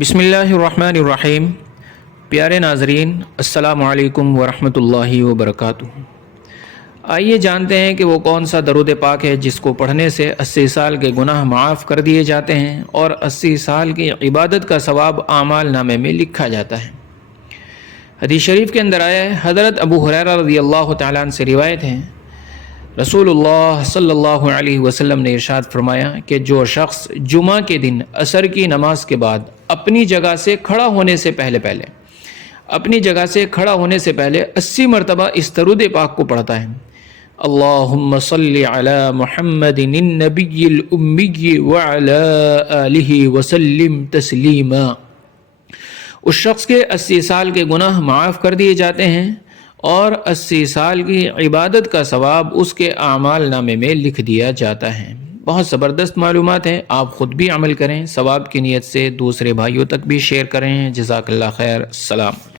بسم اللہ الرحمن الرحیم۔ پیارے ناظرین، السلام علیکم ورحمۃ اللہ وبرکاتہ۔ آئیے جانتے ہیں کہ وہ کون سا درود پاک ہے جس کو پڑھنے سے 80 سال کے گناہ معاف کر دیے جاتے ہیں اور 80 سال کی عبادت کا ثواب اعمال نامے میں لکھا جاتا ہے۔ حدیث شریف کے اندر آیا ہے، حضرت ابو ہریرہ رضی اللہ تعالیٰ عنہ سے روایت ہے، رسول اللہ صلی اللہ علیہ وسلم نے ارشاد فرمایا کہ جو شخص جمعہ کے دن عصر کی نماز کے بعد اپنی جگہ سے کھڑا ہونے سے پہلے 80 مرتبہ اس درود پاک کو پڑھتا ہے، اللہم صلی علی محمد النبی الامی وعلی آلہ وسلم تسلیما، اس شخص کے 80 سال کے گناہ معاف کر دیے جاتے ہیں اور 80 سال کی عبادت کا ثواب اس کے اعمال نامے میں لکھ دیا جاتا ہے۔ بہت زبردست معلومات ہیں، آپ خود بھی عمل کریں، ثواب کی نیت سے دوسرے بھائیوں تک بھی شیئر کریں۔ جزاک اللہ خیر، السلام۔